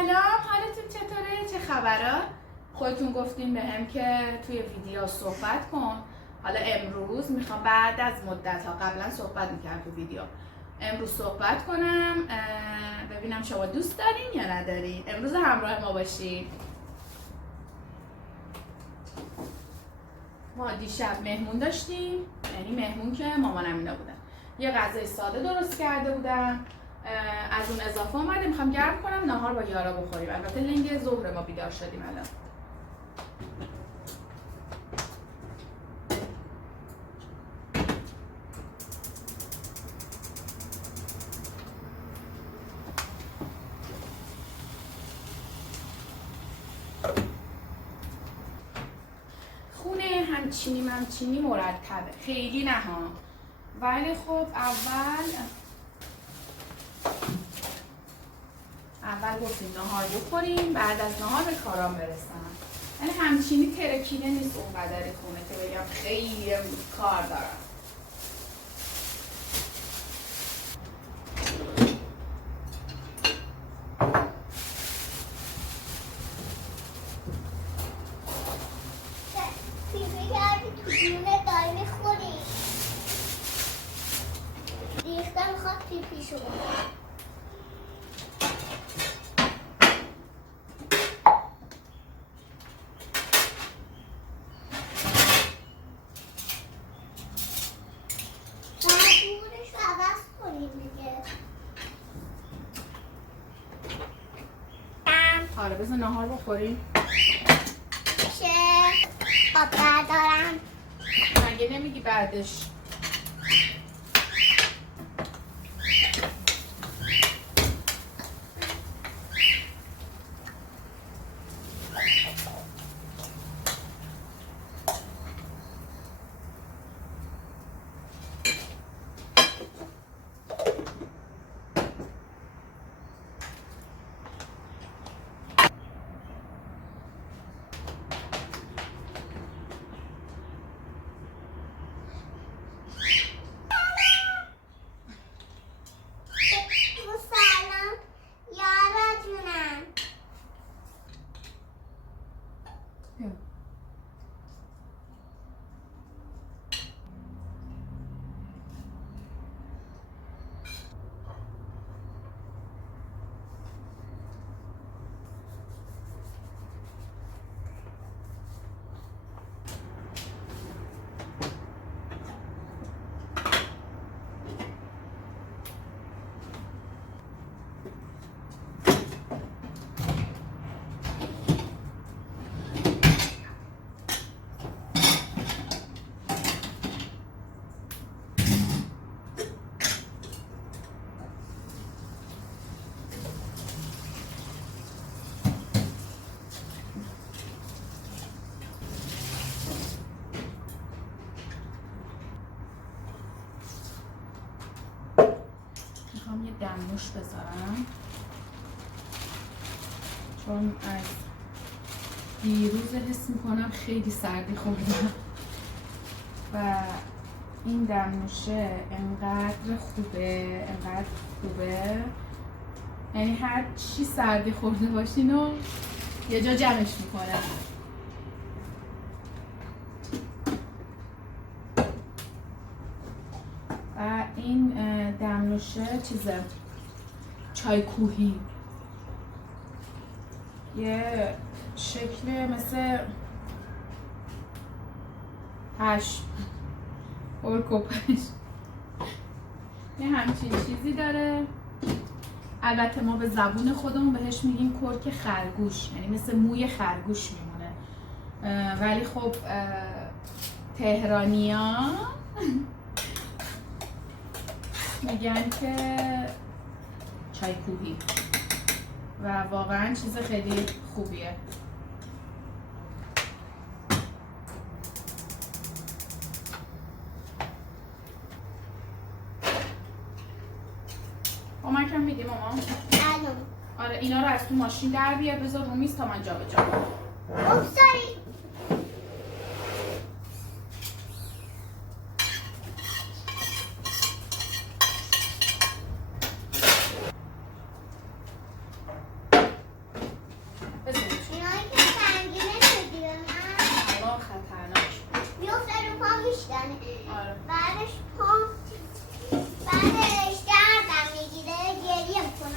سلام، حالتون چطوره؟ چه خبره؟ خودتون گفتین بهم که توی ویدیو صحبت کن. حالا امروز میخوام بعد از مدت ها، قبلا صحبت میکردم تو ویدیو، امروز صحبت کنم ببینم شما دوست دارین یا ندارین. امروز همراه ما باشین. ما دیشب مهمون داشتیم، یعنی مهمون که مامانم اینا بودن. یه غذای ساده درست کرده بودم، از اون اضافه اومده میخوام گرم کنم نهار با یارا بخوریم. البته لنگ ظهر ما بیدار شدیم الان. خونه همچینی مرتبه، خیلی نه ها، ولی خب اول گفتیم نهار بخوریم، بعد از نهار به کارام برسم. یعنی همچینی ترکیده نیست اونقدر خونه که بگم خیلی کار دارم. پیپی شما دورش رو عوض کنیم دیگه. آره بذار نهار بخوریم. چه آب بردارم؟ مگه نمیگی بعدش؟ میخوام یه دمنوش بذارم چون از دیروز حس میکنم خیلی سردی خوردم و این دمنوشه انقدر خوبه، یعنی هر چی سردی خورده باشین و یه جا جمعش میکنه. و این دمنوشه چیزه چای کوهی، یه شکل مثل پشم یه همچین چیزی داره. البته ما به زبون خودمون بهش میگیم کرک خرگوش، یعنی مثل موی خرگوش میمونه، ولی خب تهرانیا میگن که چای کوهی و واقعا چیز خیلی خوبیه. کمکم میدی ماما؟ آره اینا رو از تو ماشین در بیار بذار رو میز تا من جا به جا کنم. میزنی آره. بعدش پام بعدش دردم میگیره گریه میکنم.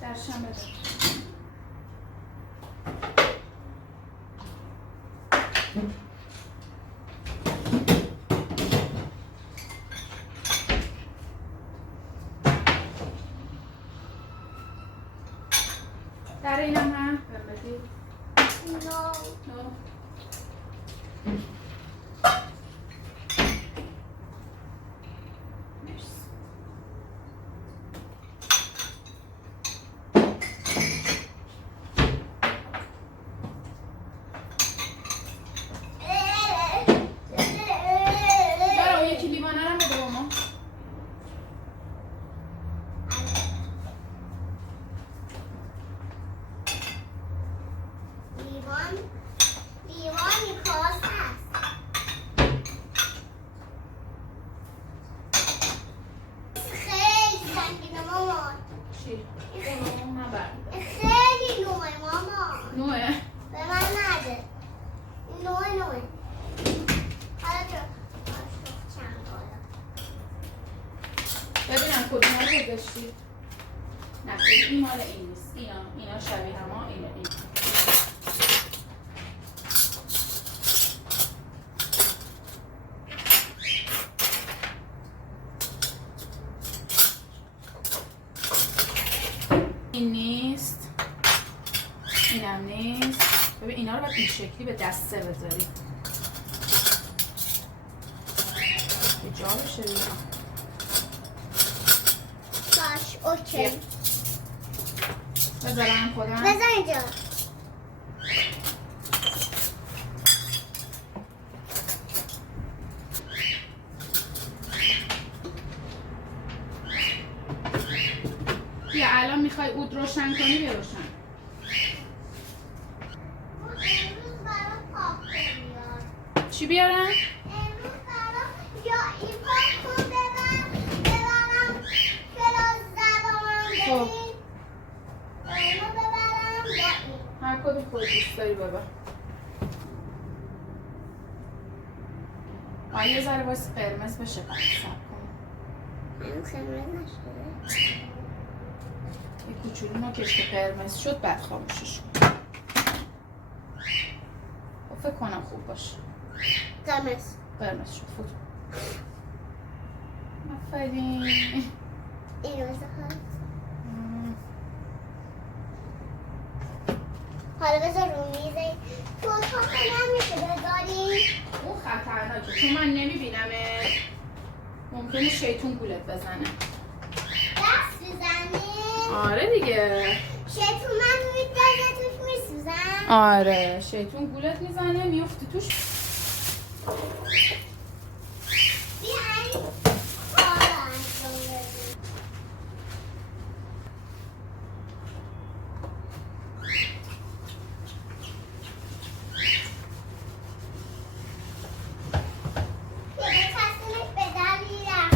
درشم بده. در اینم هم ببینید. نو یکی لیوانه رو بده مامان. لیوان کاسه است. خیلی سنگینه مامان. چی؟ من برمی‌دارم. خیلی نوعه مامان. نوعه؟ به من نده. نوعه. حالا چند بالا. ببینم کدوم رو گذاشتی. نه این مال این نیست. اینا شبیه همه اینه این. این نیست. اینم نیست. ببین اینا رو باید این شکلی به دسته بذاری. به جا بشه اینا. باش اوکی. بذارم خودم. بذار اینجا. بیا الان میخوای اود روشن کنی بیا روشن. امروز برای پاپ بیار. چی بیارم؟ امروز برای یا این پاپ ببرم کلاس زبان خب. بدین. اینو ببرم یا این. هر کدوم خودت دوست داری ببر. یه ذره باید قرمز بشه بعد صبر کن. من خمره نشده. یه کوچولو ما کشک قرمز شد بعد خاموشش کن. فکر کنم خوب باشه. قرمز شد فوت. آفرین. اینو بذار. حالا بذار رو میزه. تو نمیشه بذاری. اون خطرناکه چون من نمیبینمه. ممکنه شیطون گولت بزنه. دست بزنی. آره دیگه. شیطون من میدازه توش میسوزن. آره شیطون گولت میزنه میفتی توش. بیاین کارو انجام بدیم. یه تصمیمش به دلیرم.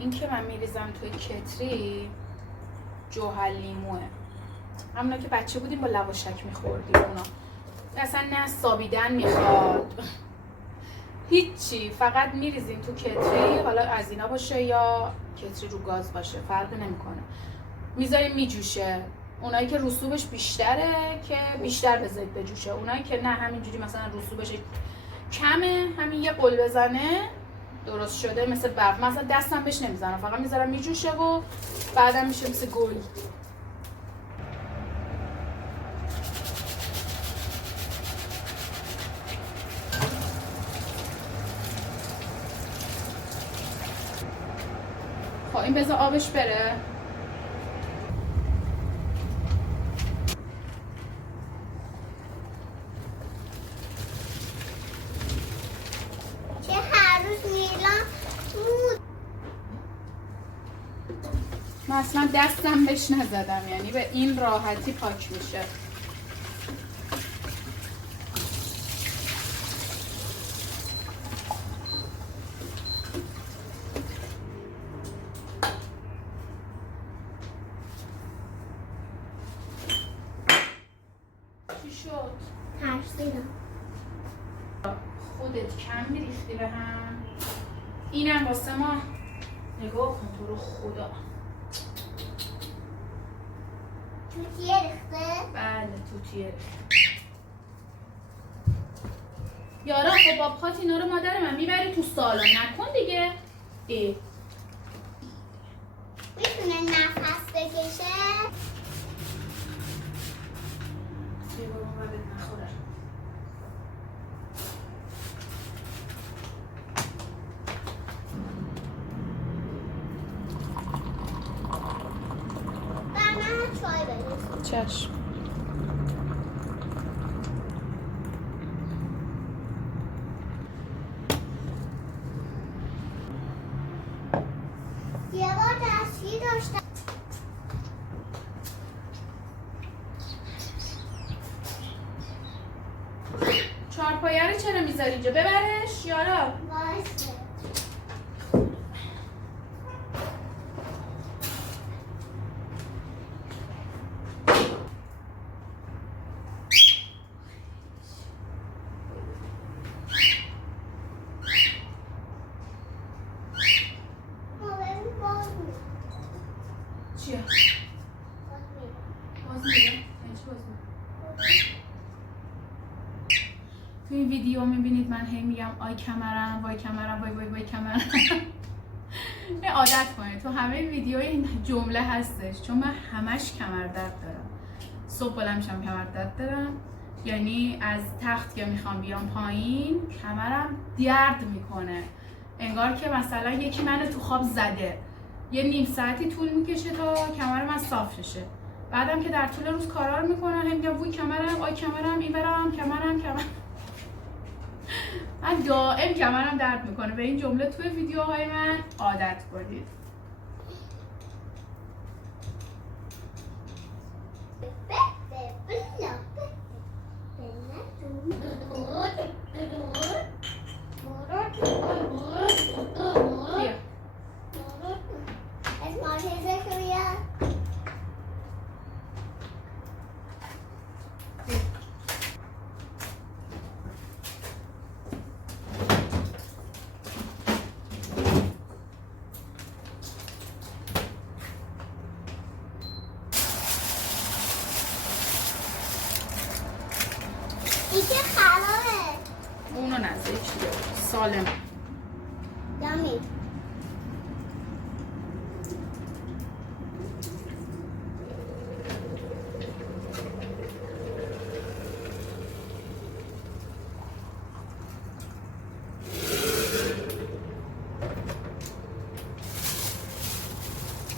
این که من میریزم توی کتری جوهر لیموه، همونا که بچه بودیم با لواشک میخوردیم اونا. اصلا نه سابیدن میخواد هیچی، فقط میریزیم تو کتری، حالا از اینا باشه یا کتری رو گاز باشه فرق نمیکنه، میذاریم میجوشه. اونایی که رسوبش بیشتره که بیشتر بذارید بجوشه، اونایی که نه همینجوری مثلا رسوبش کمه همین یه قل بزنه درست شده مثل برف، مثلا دستم بهش نمیزنم فقط میذارم میجوشه و بعدم میشه مثل گل. خب این بذار آبش بره. چه هر روز میلان من اصلا دستم بهش نزدم، یعنی به این راحتی پاک میشه. چی شد؟ ترسیدم. خودت کم میریختی به هم. اینم واسه ما نگاه کن تو رو خدا. توتیه ریخته؟ بله توتیه ریخته. یارا خب بابخات اینا رو مادر من میبری تو سالن نکن دیگه. ای میتونه نفس بکشه؟ یه بار مبادت نخوره. بر من چای بریز. چشم. یه بار دستگیر داشتم. چهارپایه رو چرا میذاری اینجا؟ ببرش یارا. وایسه. باز می‌ره. چیه؟ باز می‌ره. باز میره؟ یعنی چی باز میره؟ تو این ویدیو میبینید من هی میگم آی کمرم وای کمرم وای وای وای کمرم. نه عادت کنید تو همه ویدیو این جمله هستش، چون من همش کمر درد دارم. صبح بلند میشم کمر درد دارم، یعنی از تخت که میخوام بیام پایین کمرم درد میکنه، انگار که مثلا یکی منو تو خواب زده. یه نیم ساعتی طول میکشه تا کمر من صاف شه. بعدم که در طول روز کارا رو میکنم هم میگم وای کمرم آی کمرم این برم کمرم. من دائم کمرم درد میکنه. به این جمله توی ویدیوهای من عادت کنید. بیا. این که خرابه. اونو نزدیک سالم. یامی.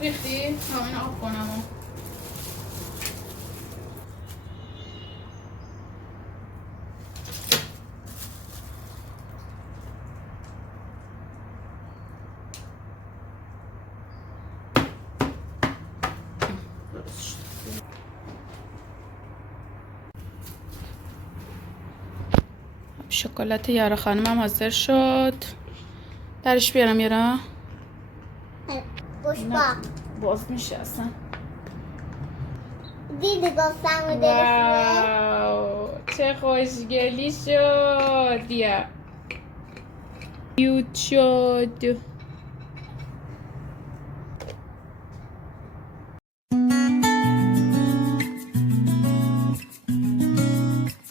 ریختی؟ همین آب کنم. شکلات یارا خانمم حاضر شد. درش بیارم یارا. خوشبا باز میشه اصلا. دیدی گفتم رو درست واو چه خوشگلی شد. بیا کیوت شد.